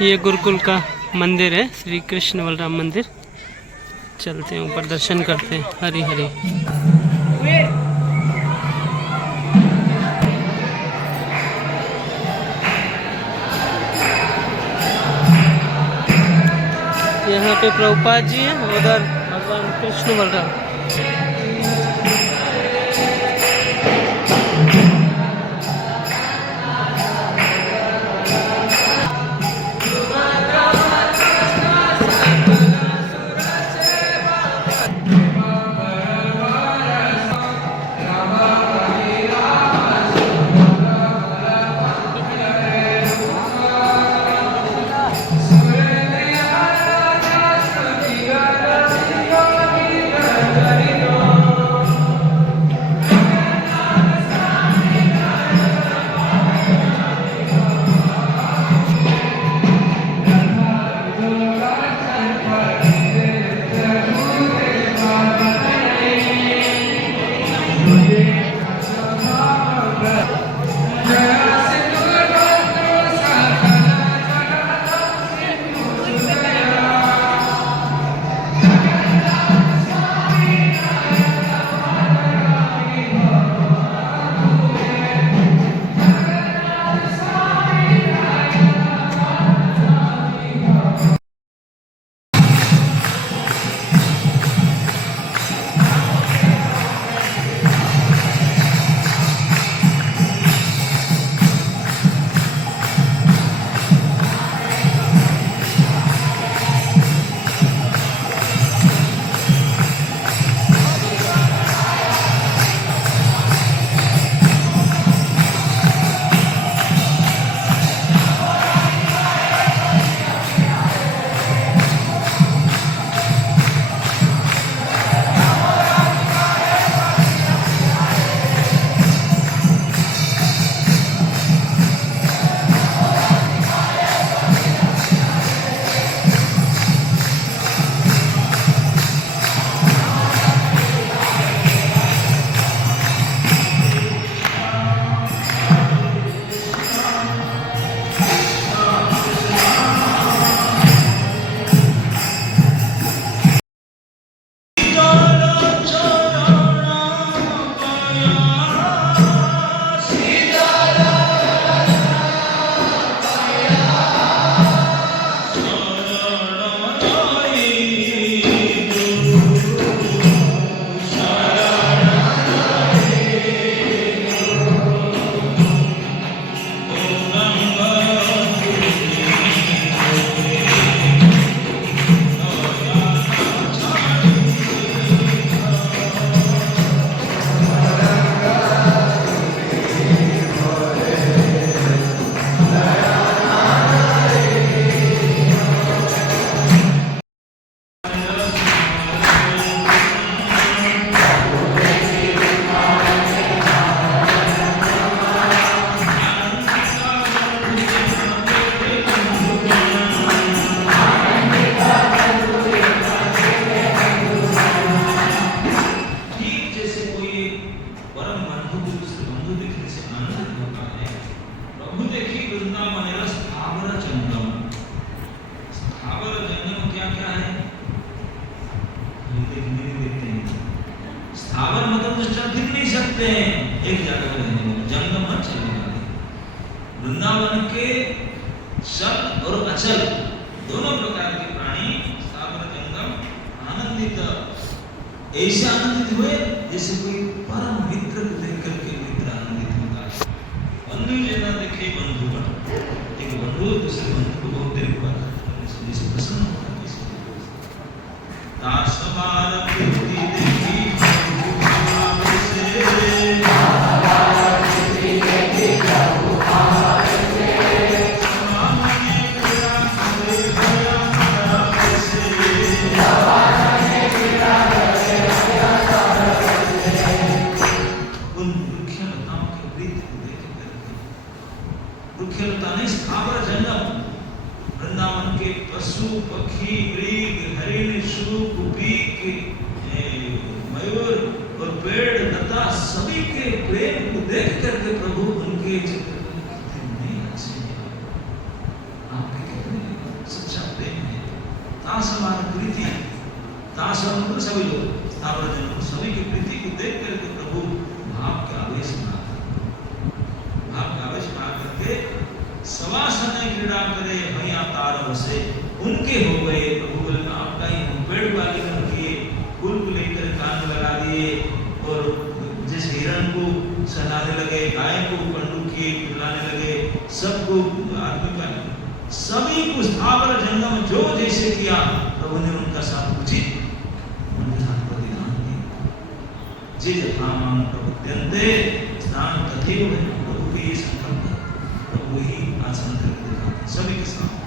ये गुरुकुल का मंदिर है, श्री कृष्ण बलराम मंदिर। चलते हैं ऊपर, दर्शन करते हैं। हरी हरी। यहाँ पे प्रभुपाद जी हैं, उधर भगवान कृष्ण बलराम। स्थावर मतलब तो दिख नहीं सकते हैं एक जगह पर रहने वाले, जंगम में चलने वाले। वृंदावन के चल और अचल दोनों प्रकार के प्राणी स्थावर जंगम आनंदित, ऐसे आनंदित हुए जैसे कोई परम मित्र को देख करके मित्र आनंदित होता है। बंधु जना देखे बंधु बन, एक बंधु दूसरे बंधु को बहुत देर बाद जैसे प्रसन्न होता है। दासवार कीर्ति देखी वृंदावन के पशु पक्षी मृग हरिण सूप पीक मयूर और पेड़ लता सभी के प्रेम को देख करके प्रभु उनके चित्र कितने अच्छे हैं, आपके कितने तासमान प्रीति, तासमान मतलब सभी लोग, स्थावर जन्म सभी की प्रीति को देख करके प्रभु भाव के आवेश में करके सवासन क्रीड़ा करे भैया तार बसे उनके हो गए। प्रभु बोले मैं आपका ही हूँ। पेड़ को आगे कर किए, फूल को लेकर कान में लगा दिए और जिस हिरण को सहलाने लगे, गाय को कंडू किए पिलाने लगे, सबको आदमी का सभी को स्थावर जंगम जो जैसे किया प्रभु ने उनका साथ उचित उनके हाथ पर ध्यान दिया। जे यथामान प्रभुत्यन्ते स्नान तथैव है। प्रभु के ये संकल्प है, प्रभु ही आचरण करके दिखाते सभी के साथ।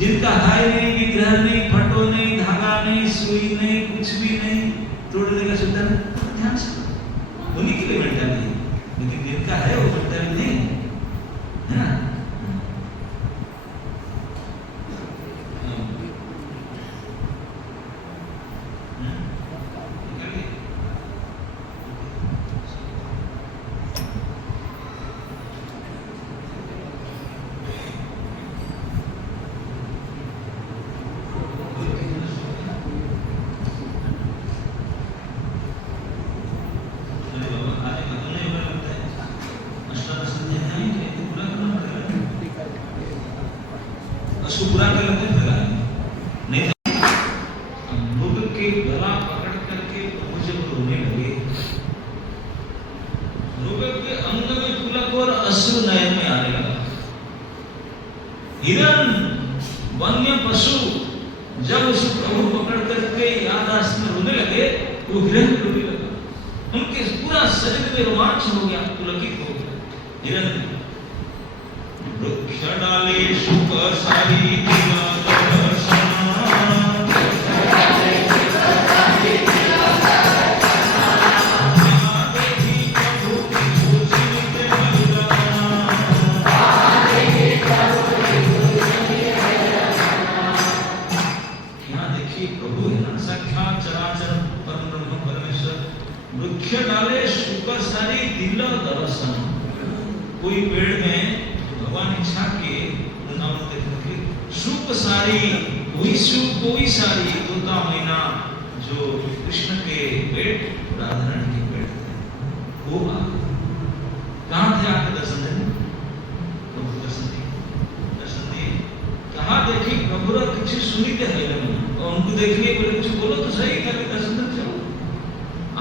जिनका हाय नहीं, विग्रह नहीं, फटो नहीं, धागा नहीं, सुई नहीं, कुछ भी नहीं, तोड़ने का सुविधा ध्यान से उन्हीं के लिए घंटा नहीं, लेकिन जिनका है वो घंटा भी नहीं है ना। भगवान इच्छा के वृंदावन देखने के सुख सारी कोई सुख कोई सारी तोता मैना जो कृष्ण के पेट राधा रानी के पेट थे वो कहाँ थे आपके दर्शन देने दर्शन दिए कहाँ देखी प्रभु कुछ सुनी थे और उनको देखने के लिए कुछ बोलो तो सही करके दर्शन दे चलो।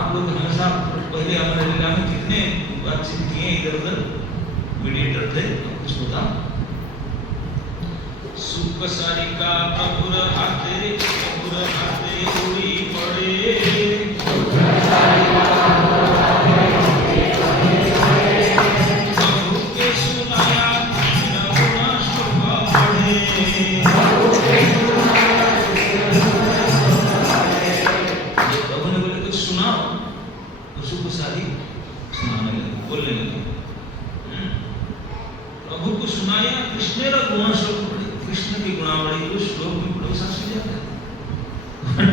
आप लोग हमेशा पहले हमारे लीला में कितने बातचीत किए इधर उधर मीडिएटर थे कुछ होता सुख सारी का प्रभुर हाथे उड़ी पड़े प्रभु के सुनाया गुणा शोभा पड़े प्रभु ने बोले कुछ सुनाओ तो सुख सारी सुनाने लगे बोलने लगे प्रभु को सुनाया कृष्ण का गुणा श्लोक पढ़े कृष्ण की गुणावली को श्लोक में पढ़ो समझ जाता है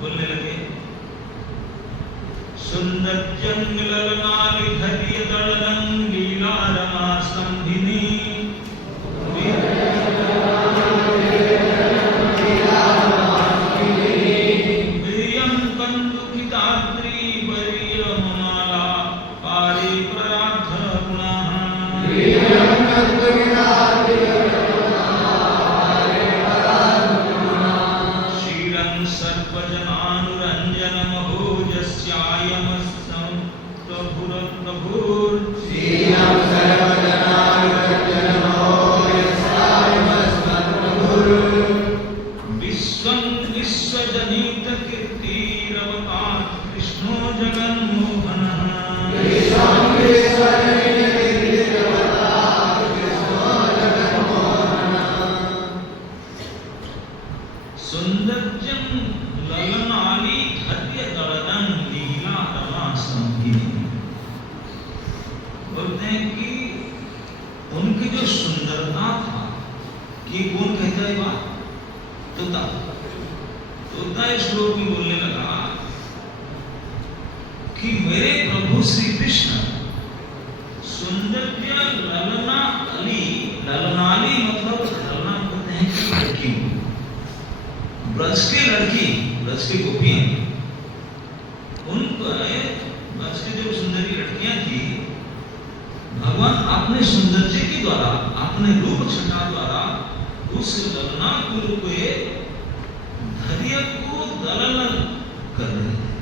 बोलने लगे सुंदर जंगल ललनाली धरिय दलनं लीला रमा स्तंभिनी प्रियं कंदुकिताद्रि वरीयमाला पारे प्रार्थ गुणाः शीलं सर्वजनानुरञ्जन महोजस्यायमस्तं प्रभुर् विश्वं विश्वजनित कीर्तिरवतात् कृष्णो जगन्मोहनः सुंदर्यं ललनाली धर्य दलनं लीला रमा संगिनी बोलते हैं कि उनकी जो सुंदरता था कि कौन कहता है बात तोता इस श्लोक में बोलने लगा कि मेरे प्रभु श्री कृष्ण सुंदर्य ललना अली ललनाली मतलब ललना बोलते हैं कि लड़की ब्रज की लड़की ब्रज की गोपियां उन पर ब्रज की जो सुंदरी लड़कियां थी भगवान अपने सौंदर्य के द्वारा अपने रूप छटा द्वारा उस ललना कुल के धैर्य को दलन कर रहे थे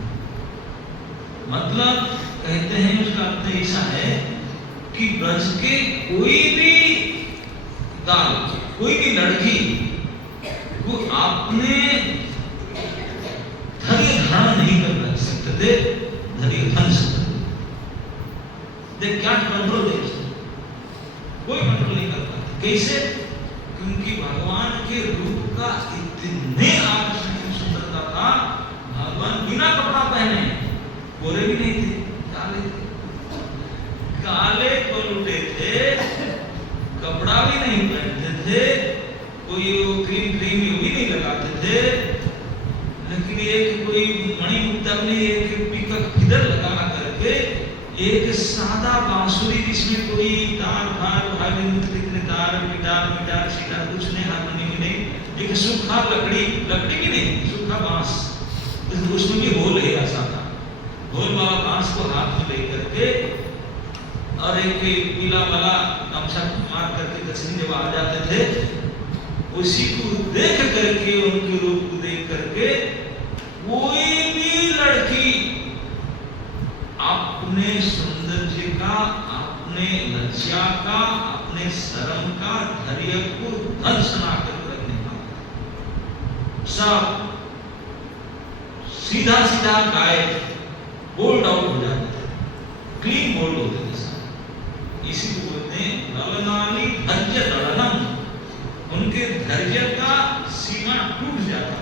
मतलब कहते हैं उसका अर्थ ऐसा है कि ब्रज के कोई भी गाल कोई भी लड़की वो आपने धैर्य धारण नहीं कर सकते थे धैर्य धन सकते थे क्या कंट्रोल दे कोई कंट्रोल नहीं कर पाते कैसे क्योंकि भगवान के रूप का इतने आकर्षण सुंदरता था भगवान बिना कपड़ा पहने गोरे भी नहीं थे काले पलूटे थे कपड़ा भी नहीं पहनते थे कोई क्रीम भी नहीं लगाते थे लेकिन एक कोई मणिमुक्ता में एक पिकअप फिदर लगा करके एक सादा बांसुरी जिसमें कोई तार तार गिटार सितार कुछ नहीं हारमोनियम नहीं एक सूखा लकड़ी भी नहीं सूखा बांस उसमें भी होल है ऐसा था होल वाला बांस को हाथ में लेकर के और एक पीला वाला गमछा मार करके दक्षिण जब आ जाते थे उसी को देख करके उनके रूप को देख करके कोई भी लड़की अपने सौंदर्य का अपने लज्जा का अपने शर्म का धैर्य को दर्शना कर रखने का सब सीधा सीधा गायब बोल्ड आउट हो जाते थे क्लीन बोल्ड होते थे सब इसी को बोलते हैं ललनाली धैर्य दलनम उनके धैर्य का सीमा टूट जाता